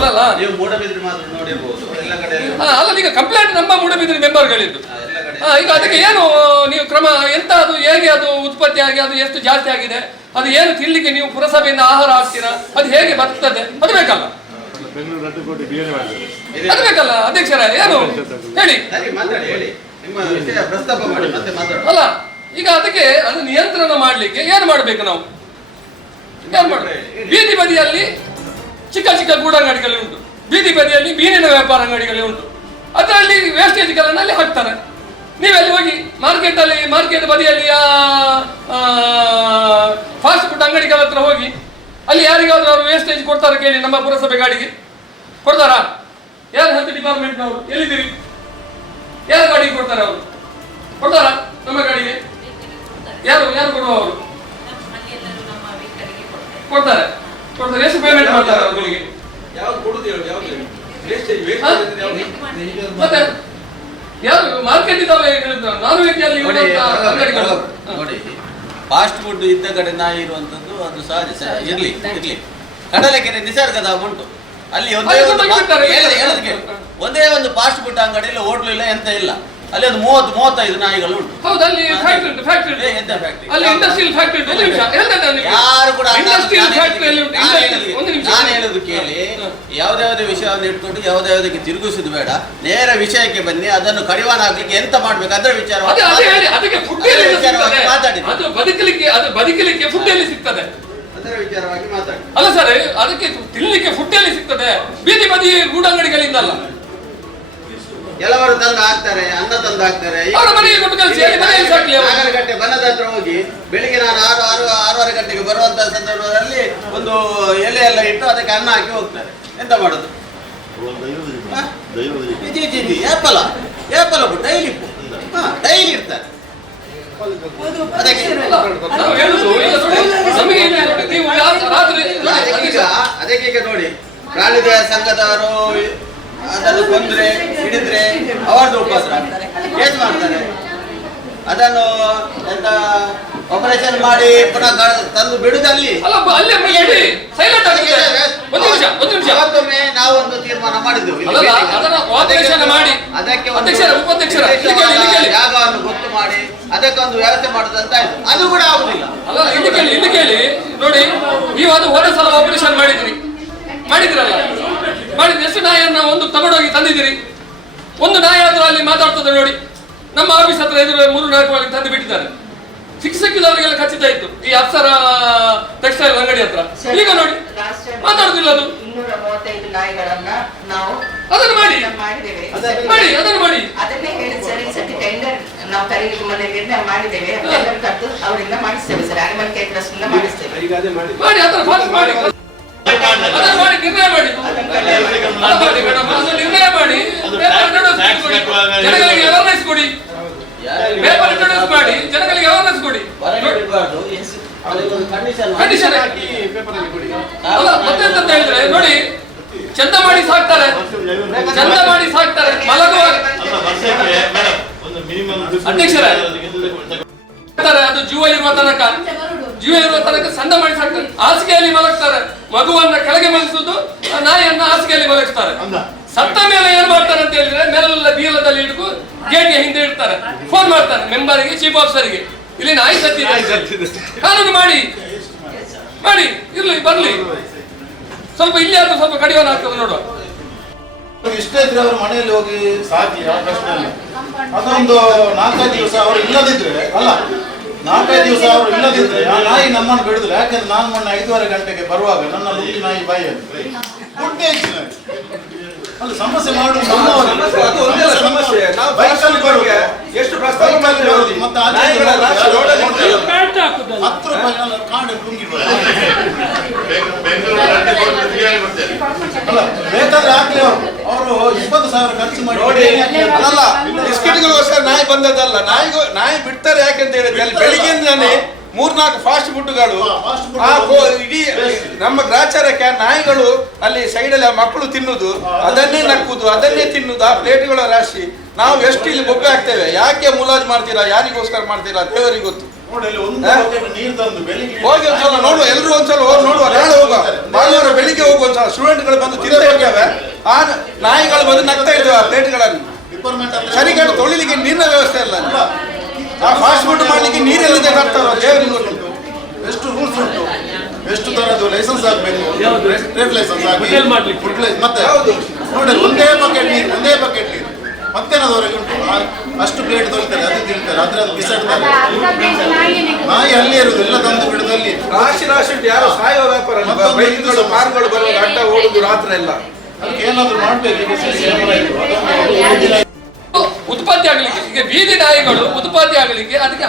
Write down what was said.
ಅಲ್ಲಲ್ಲ ನೀವು ಮಾತ್ರ ನೋಡಿರ್ಬೋದು ಅಲ್ಲ ಈಗ ಕಂಪ್ಲೇಂಟ್ ನಮ್ಮ ಮೂಡಬಿದ್ರೆ ಮೆಂಬರ್ಗಳಿದ್ದು. ಹಾ ಈಗ ಅದಕ್ಕೆ ಏನು ನೀವು ಕ್ರಮ ಎಂತ ಅದು ಹೇಗೆ ಅದು ಉತ್ಪತ್ತಿ ಆಗಿ ಅದು ಎಷ್ಟು ಜಾಸ್ತಿ ಆಗಿದೆ ಅದು ಏನು ತಿನ್ಲಿಕ್ಕೆ ನೀವು ಪುರಸಭೆಯಿಂದ ಆಹಾರ ಹಾಕ್ತೀರಾ ಅದು ಹೇಗೆ ಬರ್ತದೆ ಅದು ಬೇಕಲ್ಲ. ಅದು ಬೇಕಲ್ಲ ಅಧ್ಯಕ್ಷರ ಏನು? ಹೇಳಿ. ಅಲ್ಲ ಈಗ ಅದಕ್ಕೆ ಅದು ನಿಯಂತ್ರಣ ಮಾಡ್ಲಿಕ್ಕೆ ಏನ್ ಮಾಡ್ಬೇಕು ನಾವು? ಬೀದಿ ಬದಿಯಲ್ಲಿ ಚಿಕ್ಕ ಚಿಕ್ಕ ಗೂಡಂಗಡಿಗಳು ಉಂಟು. ಬೀದಿ ಬದಿಯಲ್ಲಿ ಮೀನಿನ ವ್ಯಾಪಾರ ಅಂಗಡಿಗಳೇ ಉಂಟು. ಅದರಲ್ಲಿ ವೇಸ್ಟೇಜ್ಗಳನ್ನು ಅಲ್ಲಿ ಹಾಕ್ತಾರೆ. ನೀವೆಲ್ಲಿ ಹೋಗಿ ಮಾರ್ಕೆಟ್ ಅಲ್ಲಿ ಮಾರ್ಕೆಟ್ ಬದಿಯಲ್ಲಿ ಫಾಸ್ಟ್ ಫುಡ್ ಅಂಗಡಿಗಳ ಹತ್ರ ಹೋಗಿ, ಅಲ್ಲಿ ಯಾರಿಗಾದ್ರೂ ಅವರು ವೇಸ್ಟೇಜ್ ಕೊಡ್ತಾರೆ ಕೇಳಿ ನಮ್ಮ ಪುರಸಭೆ ಗಾಡಿಗೆ. ಕೊಡ್ತಾರಾ? ಯಾರು ಹೆಲ್ತ್ ಡಿಪಾರ್ಟ್ಮೆಂಟ್ನವರು ಎಲ್ಲಿದ್ದೀರಿ? ಯಾರ ಗಾಡಿಗೆ ಕೊಡ್ತಾರೆ ಅವರು? ಕೊಡ್ತಾರಾ ನಮ್ಮ ಗಾಡಿಗೆ? ಯಾರು ಯಾರು ಕೊಡುವವರು ಕೊಡ್ತಾರೆ. ಕೊಡ್ತಾರೆ. ಎಷ್ಟು ಪೇಮೆಂಟ್ ಮಾಡ್ತಾರೆ ಅವರಿಗೆ ಯಾವ್ದು ಕೊಡುದು ಹೇಳು ಯಾವ್ದು ವೇಸ್ಟೇಜ್ ಹಾ? ವೇಸ್ಟೇಜ್ ಯಾವ್ದು ಮತ್ತೆ ಯಾರು ಮಾರ್ಕೆಟ್ ಇದ್ದಾವೆ ನಾನ್ ವೆಜ್ಜಲ್ಲಿ ನೋಡಿ ಅಂಗಡಿಗಳು. ಫಾಸ್ಟ್ ಫುಡ್ ಇದ್ದ ಕಡೆ ನಾಯಿ ಇರುವಂತದ್ದು ಅದು ಸಹಜ ಸಹ ಇರ್ಲಿ ಇರ್ಲಿ. ಕಡಲೆಕೆರೆ ನಿಸರ್ಗದ ಉಂಟು. ಅಲ್ಲಿ ಒಂದೇ ಒಂದು. ಒಂದೇ ಒಂದು ಫಾಸ್ಟ್ ಫುಡ್ ಅಂಗಡಿ ಇಲ್ಲ ಹೋಟ್ಲು ಇಲ್ಲ ಎಂತ ಇಲ್ಲ. ಅಲ್ಲಿ ಒಂದು ಮೂವತ್ತು ಮೂವತ್ತೈದು ನಾಯಿಗಳು ಉಂಟು. ಹೌದು ಅಲ್ಲಿ ಅಲ್ಲಿ ಇಂಡಸ್ಟ್ರಿಯಲ್ ಫ್ಯಾಕ್ಟ್ರಿ ಒಂದು ನಿಮಿಷ. ಯಾರು ಕೂಡ ಇಂಡಸ್ಟ್ರಿಯಲ್ ನಾನು ಫ್ಯಾಕ್ಟ್ರಿ ಅಲ್ಲಿ ಉಂಟು ನಾನು ಇಂಡಸ್ಟ್ರಿ- ಹೇಳುದು- ಒಂದು ನಿಮಿಷ. ನಾನು ಹೇಳೋದು ಕೇಳಿ. ಯಾವ್ದಾವ್ದೇ ವಿಷಯವನ್ನು ಇಟ್ಕೊಂಡು ಯಾವ್ದಾವ್ದಕ್ಕೆ ತಿರುಗಿಸುದು ಬೇಡ. ನೇರ ವಿಷಯಕ್ಕೆ ಬನ್ನಿ ಅದನ್ನು ಕಡಿವಾಣ ಹಾಕ್ಲಿಕ್ಕೆ ಎಂತ ಮಾಡ್ಬೇಕು ಅದರ ವಿಚಾರ ಅದಕ್ಕೆ ಫುಡ್ ಎಲ್ಲಿ ಮಾತಾಡಿ. ಅದು ಬದುಕಲಿಕ್ಕೆ ಅದು ಬದುಕಲಿಕ್ಕೆ ಫುಡ್ ಎಲ್ಲಿ ಸಿಗ್ತದೆ? ಅದರ ವಿಚಾರವಾಗಿ ಮಾತಾಡಿ. ಅಲ್ಲ ಸರ್ ಅದಕ್ಕೆ ತಿನ್ಲಿಕ್ಕೆ ಫುಡ್ ಎಲ್ಲಿ ಸಿಗ್ತದೆ? ಬೀದಿ ಬದಿ ಗೂಡಂಗಡಿಗಳಿಂದ ಅಲ್ಲ ಕೆಲವರು ತಂದು ಹಾಕ್ತಾರೆ ಅನ್ನ ತಂದು ಹಾಕ್ತಾರೆ ಗಂಟೆ ಅವರ ಮನೆಗೆ ಕೊಟ್ಟು ಕಳಿಸಿ, ಅಲ್ಲಿ ಮನೆಯಲ್ಲಿ ಸಾಕ್ಲಿ ಅವರು. ನಾಗರಗಟ್ಟೆ ಬನದ ಹತ್ರ ಹೋಗಿ ಬೆಳಿಗ್ಗೆ ನಾನು ಆರು ಆರು ಆರೂವರೆ ಗಂಟೆಗೆ ಬರುವಂತ ಸಂದರ್ಭದಲ್ಲಿ ಒಂದು ಎಲೆ ಎಲ್ಲ ಇಟ್ಟು ಅದಕ್ಕೆ ಅನ್ನ ಹಾಕಿ ಹೋಗ್ತಾರೆ. ಎಂತ ಮಾಡುದು? ಹಾ? ಏಪಲ ಏಪಲ ಡೈಲಿ ಡೈಲಿ ಇರ್ತಾರೆ ಅದಕ್ಕೆ ನಾವು ಹೇಳುದು ಈಗ ನೋಡಿ, ನಮಗೆ ಏನು ನೀವು ರಾತ್ರಿ ಅಧ್ಯಕ್ಷ, ಅದಕ್ಕೀಗ ನೋಡಿ ಪ್ರಾಣಿದಯ ಸಂಘದವರು ಅದನ್ನು ಕೊಂದ್ರೆ ಹಿಡಿದ್ರೆ ಅವರದ್ದು ಉಪದ್ರ. ಏನ್ ಮಾಡ್ತಾರೆ? ಅದನ್ನು ಎಂತ ಆಪರೇಷನ್ ಮಾಡಿ ಪುನಃ ತಂದು ಬಿಡುದಲ್ಲಿ ಅಲ್ಲ. ನಾವು ಒಂದು ಒಂದು ತೀರ್ಮಾನ ಮಾಡಿದ್ದೆವು ಅದಕ್ಕೆ ಮಾಡಿ. ಅದಕ್ಕೆ ಒಂದು. ಜಾಗವನ್ನು ಗೊತ್ತು ಮಾಡಿ ಅದಕ್ಕೊಂದು ವ್ಯವಸ್ಥೆ ಮಾಡುದಂತ ಅದು ಕೂಡ ಆಗುದಿಲ್ಲ. ಅಲ್ಲ ಇಲ್ಲಿ ಕೇಳಿ ಇಲ್ಲಿ ಕೇಳಿ. ನೋಡಿ ನೀವು ಅದು ಹೋದ ಸಲ ಆಪರೇಷನ್ ಮಾಡಿದ್ರಿ. ಮಾಡಿದ್ರಲ್ಲ. ಮಾಡಿದ್ರೆ ಎಷ್ಟು ನಾಯಿಯನ್ನ ಒಂದು ತಗೊಂಡೋಗಿ ಒಂದು ನಾಯಿ ಆದರೂ ಅಲ್ಲಿ ಮಾತಾಡ್ತದೆ ನೋಡಿ. ನಮ್ಮ ಆಫೀಸ್ ಹತ್ರ ಎದುರು ಮೂರು ನಾಲ್ಕು ಒಳಗೆ ತಂದು ಬಿಟ್ಟಿದ್ದಾರೆ. ಸಿಕ್ಕ ಸಿಕ್ಕಿದವರಿಗೆಲ್ಲ ಖಚಿತ ಇತ್ತು. ಈ ಅಪ್ಸರ ಟೆಕ್ಸ್ಟೈಲ್ ಅಂಗಡಿ ಹತ್ರ. ಈಗ ನೋಡಿ. ಮಾತಾಡುದಿಲ್ಲ ಅದು. ಅದನ್ನು ಮಾಡಿ. ಮಾಡಿ ಅದನ್ನು ಮಾಡಿ. ಅದನ್ನೇ ಹೇಳಿ ಸರ್ ಈ ಸತಿ ಟೆಂಡರ್ ನಾವು ಕರೀಲಿಕ್ಕೆ ಮಾಡಿದ್ದೇವೆ. ಅವರಿಂದ ಮಾಡಿಸ್ತೇವೆ ಸರ್. ಅನಿಮಲ್ ಕೇರ್ ಟ್ರಸ್ಟ್ ಮಾಡಿಸ್ತೇವೆ. ಮಾಡಿ. ಅದನ್ನು ಫಾಸ್ಟ್ ಮಾಡಿ. ಅದನ್ನು ಮಾಡಿ ನಿರ್ಣಯ ಮಾಡಿ. ಮೇಡಮ್ ನಿರ್ಣಯ ಮಾಡಿ. ಪೇಪರ್ ಇಂಟ್ರೊಡ್ಯೂಸ್ ಕೊಡಿ. ಜನಗಳಿಗೆ ಅವೇರ್ನೆಸ್ ಕೊಡಿ. ಪೇಪರ್ ಇಂಟ್ರೊಡ್ಯೂಸ್ ಮಾಡಿ. ಜನಗಳಿಗೆ ಅವೇರ್ನೆಸ್ ಕೊಡಿ. ಕಂಡೀಷನ್ ಕಂಡೀಷನ್ ಅಲ್ಲ ಮತ್ತೆಂತ ಹೇಳಿದ್ರೆ ನೋಡಿ ಚಂದ ಮಾಡಿ ಸಾಕ್ತಾರೆ. ಚಂದ ಮಾಡಿ ಸಾಕ್ತಾರೆ ಮಲಗುವಾಗ ಅಧ್ಯಕ್ಷರೇ. ಅದು ಜೀವ ಇರುವ ತನಕ. ಜೀವ ಇರುವ ತನಕ ಸಂದ ಮಾಡಿ ಸಾಕ್ತಾರೆ ಹಾಸಿಗೆಯಲ್ಲಿ ಮಲಗ್ತಾರೆ. ಮಗುವನ್ನ ಕೆಳಗೆ ಮಲಗಿಸುದು ಆ ನಾಯಿಯನ್ನ ಹಾಸಿಗೆಯಲ್ಲಿ ಮಲಗಿಸ್ತಾರೆ. ಸತ್ತ ಮೇಲೆ ಏನ್ ಮಾಡ್ತಾರೆ ಅಂತ ಹೇಳಿದ್ರೆ ಮೇಲೆಲ್ಲ ಬೀಲದಲ್ಲಿ ಹಿಡಿದು ಗೇಟ್ಗೆ ಹಿಂದೆ ಇಡ್ತಾರೆ. ಫೋನ್ ಮಾಡ್ತಾರೆ ಮೆಂಬರಿಗೆ ಚೀಫ್ ಆಫೀಸರ್ಗೆ ಇಲ್ಲಿ ನಾಯಿ ಸತ್ತಿದೆ. ಕಾನೂನು ಮಾಡಿ. ಮಾಡಿ. ಇರ್ಲಿ ಬರ್ಲಿ. ಸ್ವಲ್ಪ ಇಲ್ಲಿ ಆದ್ರೂ ಸ್ವಲ್ಪ ಕಡಿವಾಣ ಆಗ್ತದೆ ನೋಡುವ. ಇಷ್ಟೇ ಇದ್ರೆ ಅವ್ರ ಮನೆಯಲ್ಲಿ ಹೋಗಿ ಸಾಕಿ ಪ್ರಶ್ನೆ ಅದೊಂದು ನಾಲ್ಕೈದು ದಿವಸ ಅವ್ರು ಇಲ್ಲದಿದ್ರೆ ಅಲ್ಲ ನಾಲ್ಕೈದು ದಿವಸ ಅವರು ಇಲ್ಲದಿದ್ರೆ ಆ ನಾಯಿ ನಮ್ಮನ್ನು ಬಿಡುದಿಲ್ಲ. ಯಾಕಂದ್ರೆ ನಾನು ಮೊನ್ನೆ ಐದೂವರೆ ಗಂಟೆಗೆ ಬರುವಾಗ ನನ್ನ ಲುಕ್ಕಿ ನಾಯಿ ಬಾಯಿ ಗುಡ್ಡೆ. ಅಲ್ಲಿ ಸಮಸ್ಯೆ ಮಾಡುದು ನಮ್ಮವರು. ಅದು ಒಂದೇ ಅಲ್ಲ ಸಮಸ್ಯೆ. ಬೈಕಲ್ಲಿ ಬರುವಾಗ ಎಷ್ಟು ಪ್ರಸ್ತಾವ ಮಾಡಿದ್ದೇವೆ ಮತ್ತೆ. ಹತ್ತು ರೂಪಾಯಿ ಅಲ್ಲ, ಕಾಂಡೆ ಅಲ್ಲ ಬೇಕಾದ್ರೆ ಹಾಕ್ಲಿ ಅವರು. ಅವರು ಇಪ್ಪತ್ತು ಸಾವಿರ ಖರ್ಚು ಮಾಡಿ ಅಲ್ಲಲ್ಲ ನಾಯಿ ಬಂದದಲ್ಲ ನಾಯಿಗೂ ನಾಯಿ ಬಿಡ್ತಾರೆ ಯಾಕಂತ ಹೇಳಿದ್ರೆ ಅಲ್ಲಿ ಬೆಳಿಗ್ಗೆಯಿಂದಾನೆ ಮೂರ್ನಾಲ್ಕು ಫಾಸ್ಟ್ ಫುಡ್ಗಳು ಇಡೀ ನಮ್ಮ ಗ್ರಾಚಾರಕ್ಕೆ ನಾಯಿಗಳು ಅಲ್ಲಿ ಸೈಡಲ್ಲಿ ಆ ಮಕ್ಕಳು ತಿನ್ನುದು ಅದನ್ನೇ ನಕ್ಕುದು ಅದನ್ನೇ ತಿನ್ನುದು ಆ ಪ್ಲೇಟ್ಗಳ ರಾಶಿ. ನಾವು ಎಷ್ಟು ಇಲ್ಲಿ ಬೊಬ್ಬೆ ಹಾಕ್ತೇವೆ? ಯಾಕೆ ಮುಲಾಜ್ ಮಾಡ್ತೀರಾ? ಯಾರಿಗೋಸ್ಕರ ಮಾಡ್ತೀರಾ ದೇವರಿಗೆ ಗೊತ್ತು. ತಂದು ಹೋಗಿ ಒಂದ್ಸಲ ನೋಡುವ ಎಲ್ಲರೂ ಒಂದ್ಸಲ ಹೋಗಿ ನೋಡುವ ನಾಳೆ ಹೋಗುವ ಭಾನುವಾರ ಬೆಳಿಗ್ಗೆ ಹೋಗುವ ಒಂದ್ಸಲ. ಸ್ಟೂಡೆಂಟ್ಗಳು ಬಂದು ತಿಂತ ಇರ್ತೇವೆ ಆ ನಾಯಿಗಳು ಬಂದು ನಗ್ತಾ ಇದ್ದಾವೆ ಆ ಪ್ಲೇಟ್ಗಳನ್ನು. ಸರಿಗಳು ತೊಳಿಲಿಕ್ಕೆ ನೀರಿನ ವ್ಯವಸ್ಥೆ ಇಲ್ಲ. ಅಲ್ಲಿ. ಆ ಫಾಸ್ಟ್ ಫುಡ್ ಮಾಡ್ಲಿಕ್ಕೆ ನೀರೆಲ್ಲಿದೆ ತರ್ತಾರೋ ದೇವರಿಗೆ ಗೊತ್ತು ಎಷ್ಟು ರೂಲ್ಸ್ ಉಂಟು. ಎಷ್ಟು ತರದ್ದು ಲೈಸೆನ್ಸ್ ಆಗಬೇಕು. ಟ್ರೇಡ್ ಲೈಸೆನ್ಸ್ ಆಗಿ ಫುಡ್ ಲೈಸೆನ್ಸ್ ಮತ್ತೆ. ನೋಡಿ ಒಂದೇ ಬಕೆಟ್ ನೀರು ಒಂದೇ ಬಕೆಟ್ ನೀರು. ಮತ್ತೇನದವರೆಗೆ ಉಂಟು. ಅಷ್ಟು ಪ್ಲೇಟ್ ತೊಳಿತಾರೆ ಅದು ತಿಂತಾರೆ ಅದ್ರ ಅದು ಬಿಸಾಡ್ತಾರೆ ನಾಯಿ ಅಲ್ಲಿ ಇರುದು ಎಲ್ಲ ತಂದು ಬಿಡುದು ಅಲ್ಲಿ. ರಾಶಿ ರಾಶಿ ಉಂಟು. ಯಾರು ಸಾಯೋ ವ್ಯಾಪಾರ ಬೈಕ್ಗಳು ಇದು ಕಾರುಗಳು ಬರುವಾಗ ಅಡ್ಡ ಓಡುದು ರಾತ್ರಿ ಎಲ್ಲ ಅದಕ್ಕೆ ಏನಾದ್ರು ಮಾಡ್ಬೇಕು ಈಗ ಆಗಲಿಕ್ಕೆ ಈಗ ಬೀದಿ ನಾಯಿಗಳು ಉತ್ಪಾದಿ ಆಗಲಿಕ್ಕೆ ಅದಕ್ಕೆ